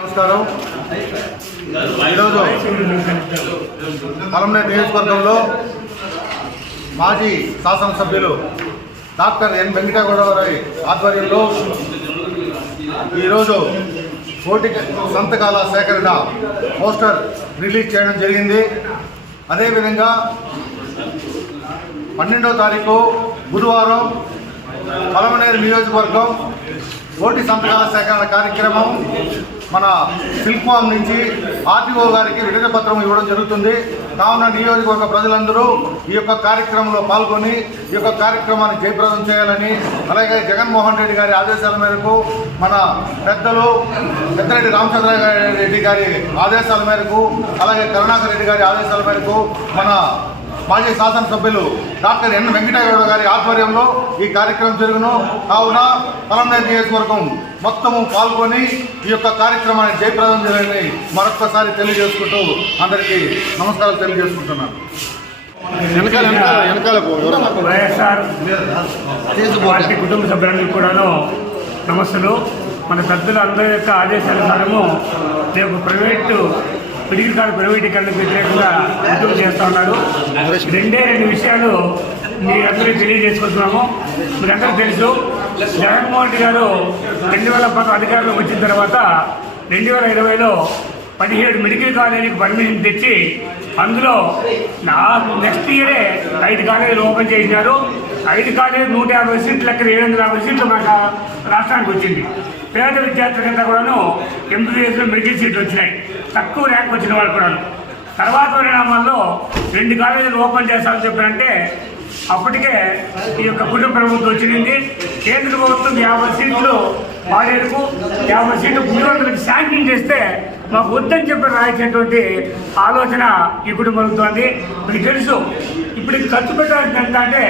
నమస్కారం. ఈరోజు కలంనే నియోజకవర్గంలో మాజీ శాసనసభ్యులు డాక్టర్ ఎన్ వెంకటగౌడరావు ఆధ్వర్యంలో ఈరోజు ఓటి సంతకాల సేకరణ పోస్టర్ రిలీజ్ చేయడం జరిగింది. అదేవిధంగా పన్నెండవ తారీఖు బుధవారం పలమనేరు నియోజకవర్గం ఓటి సంతకాల సేకరణ కార్యక్రమం మన సిల్క్వామ్ నుంచి ఆర్టీఓ గారికి విడుదల పత్రం ఇవ్వడం జరుగుతుంది. కావున నియోజకవర్గ ప్రజలందరూ ఈ యొక్క కార్యక్రమంలో పాల్గొని ఈ యొక్క కార్యక్రమాన్ని జయప్రదం చేయాలని అలాగే జగన్మోహన్ రెడ్డి గారి ఆదేశాల మేరకు మన పెద్దలు పెద్దరెడ్డి రామచంద్ర రెడ్డి గారి ఆదేశాల మేరకు అలాగే కరుణాకర్ రెడ్డి గారి ఆదేశాల మేరకు మన మాజీ శాసనసభ్యులు డాక్టర్ ఎన్ వెంకటగౌడ గారి ఆధ్వర్యంలో ఈ కార్యక్రమం జరుగును. కావున పలమనేరు నియోజకవర్గం మొత్తము పాల్గొని ఈ యొక్క కార్యక్రమాన్ని జయప్రదం చేయాలని మరొక్కసారి తెలియజేసుకుంటూ అందరికీ నమస్కారాలు తెలియజేసుకుంటున్నాను. వెనకాల వెనకాల వెనకాల వైఎస్ఆర్ పార్టీ కుటుంబ సభ్యులందరికీ కూడాను నమస్సులు. మన పెద్దల అందరి యొక్క ఆదేశానుసారము రేపు ప్రైవేటు మెడికల్ కాలేజ్ ప్రైవేటీకరణకు వ్యతిరేకంగా ఉద్యమం చేస్తూ ఉన్నారు రెండే రెండు విషయాలు మీ తెలియజేసుకుంటున్నాము. మీరందరూ తెలుసు జగన్మోహన్ రెడ్డి గారు రెండు వేల పది అధికారంలోకి వచ్చిన తర్వాత రెండు వేల ఇరవైలో పదిహేడు మెడికల్ కాలేజీకి పర్మిషన్ తెచ్చి అందులో నా నెక్స్ట్ ఇయరే ఐదు కాలేజీలు ఓపెన్ చేసినారు ఐదు కాలేజీలు నూట యాభై సీట్లు లెక్క ఏడు వందల యాభై సీట్లు మనకు రాష్ట్రానికి వచ్చింది. పేద విద్యార్థులంతా కూడాను ఎంబీబీఎస్లో మెడికల్ సీట్లు వచ్చినాయి. తక్కువ ర్యాంక్ వచ్చిన వాళ్ళు కూడాను తర్వాత పరిణామాల్లో రెండు కాలేజీలు ఓపెన్ చేస్తామని చెప్పారంటే అప్పటికే ఈ యొక్క కుటుంబ ప్రభుత్వం వచ్చింది. కేంద్ర ప్రభుత్వం యాభై సీట్లు పాడేరుకు యాభై సీట్లు పులివెందులకు శాంక్షన్ చేస్తే మాకు వద్దని చెప్పి రాయించేటువంటి ఆలోచన ఈ కుటుంబ ప్రభుత్వాన్ని మీకు తెలుసు ఇప్పుడు ఖర్చు పెట్టాల్సింది ఎంత అంటే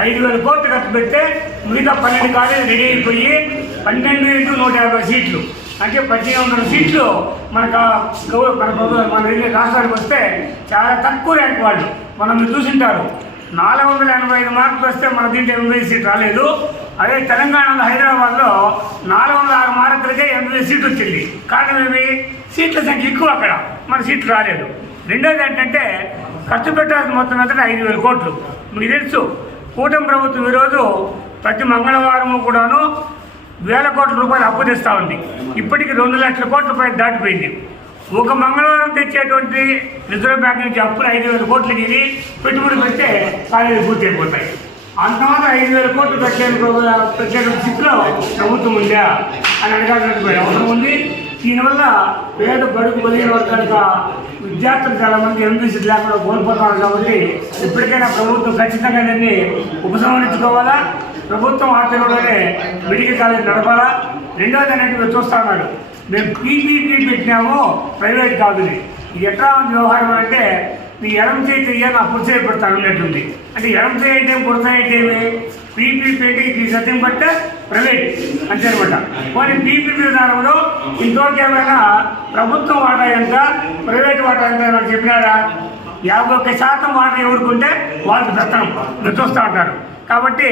ఐదు వేల కోట్లు ఖర్చు పెడితే మిగతా పన్నెండు కాలేజీలు రెడీ అయిపోయి పన్నెండు ఇంటూ నూట యాభై సీట్లు. అంటే పద్దెనిమిది వందల సీట్లు మనకు గౌరవ మన మన రాష్ట్రానికి వస్తే చాలా తక్కువ ర్యాంక్ వాళ్ళు. మనం మీరు చూసింటారు. నాలుగు వందల ఎనభై ఐదు మార్కులు వస్తే మన దీంట్లో ఎంబీ సీట్ రాలేదు. అదే తెలంగాణలో హైదరాబాద్లో నాలుగు వందల ఆరు మార్కులకే ఎంబీ సీట్ వచ్చింది. కారణం ఏమి? సీట్ల సంఖ్య ఎక్కువ అక్కడ. మన సీట్లు రాలేదు. రెండోది ఏంటంటే ఖర్చు పెట్టాల్సిన మొత్తం అంతా ఐదు వేల కోట్లు. మీకు తెలుసు కూటమి ప్రభుత్వం ఈరోజు ప్రతి మంగళవారము కూడాను వేల కోట్ల రూపాయలు అప్పు తెస్తా ఉంది. ఇప్పటికి రెండు లక్షల కోట్ల రూపాయలు దాటిపోయింది. ఒక మంగళవారం తెచ్చేటువంటి రిజర్వ్ బ్యాంక్ నుంచి అప్పులు ఐదు వేల కోట్లు గిరి పెట్టుబడి పెడితే కాలేజీ పూర్తి అయిపోతాయి అంతమంది ఐదు వేల కోట్లు పెట్టే ప్రత్యేక స్థితిలో ప్రభుత్వం ఉందా అని అడగాల్సినటువంటి అవసరం ఉంది. దీనివల్ల పేద బడుగు బలిగిన వర్గాలకు విద్యార్థులు చాలా మంది ఎంబీసీ లేకుండా కోల్పోతున్నారు కాబట్టి ఇప్పటికైనా ప్రభుత్వం ఖచ్చితంగా దీన్ని ఉపసంహరించుకోవాలా? ప్రభుత్వం ఆచరణలోనే మెడికల్ కాలేజ్ నడపాలా? రెండోది అనేది చూస్తున్నాడు చూస్తా ఉన్నాడు మేము పీపీపీ పెట్టినాము ప్రైవేట్ కాదు ఇది. ఎట్లా ఉంది వ్యవహారం అంటే నీ ఎడం చేతి ఇయ్య నా పురుష పెడతాను అన్నట్టుంది. అంటే ఎడం చేయంటే పూర్తి ఏంటేమి పీపీపీ అంటే ఇది సత్యం పట్టే ప్రైవేట్. అంతే అనమాట కానీ పీపీపీ విధానంలో ఇంకోటి ఏమైనా ప్రభుత్వం వాటా ఎంత ప్రైవేట్ వాటా ఎంత చెప్పినారా? యాభై ఒక్క శాతం వాటర్ ఎవరుకుంటే వాళ్ళు దత్తనం మీరు చూస్తూ ఉంటారు. కాబట్టి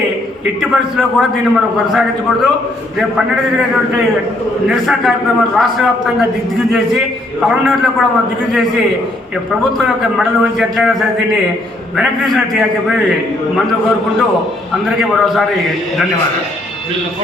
ఎట్టి పరిస్థితుల్లో కూడా దీన్ని మనం కొనసాగించకూడదు. రేపు పన్నెండు జరిగేటువంటి నిరసన కార్యక్రమాలు రాష్ట్ర వ్యాప్తంగా దిగ్దిగం చేసి పలమనేరులో కూడా మనం దిగ్గు చేసి ప్రభుత్వం యొక్క మెడలు వచ్చి ఎట్లయినా సరే దీన్ని వెనక్కి తీసినట్టు చెప్పి మందు కోరుకుంటూ అందరికీ మరోసారి ధన్యవాదాలు.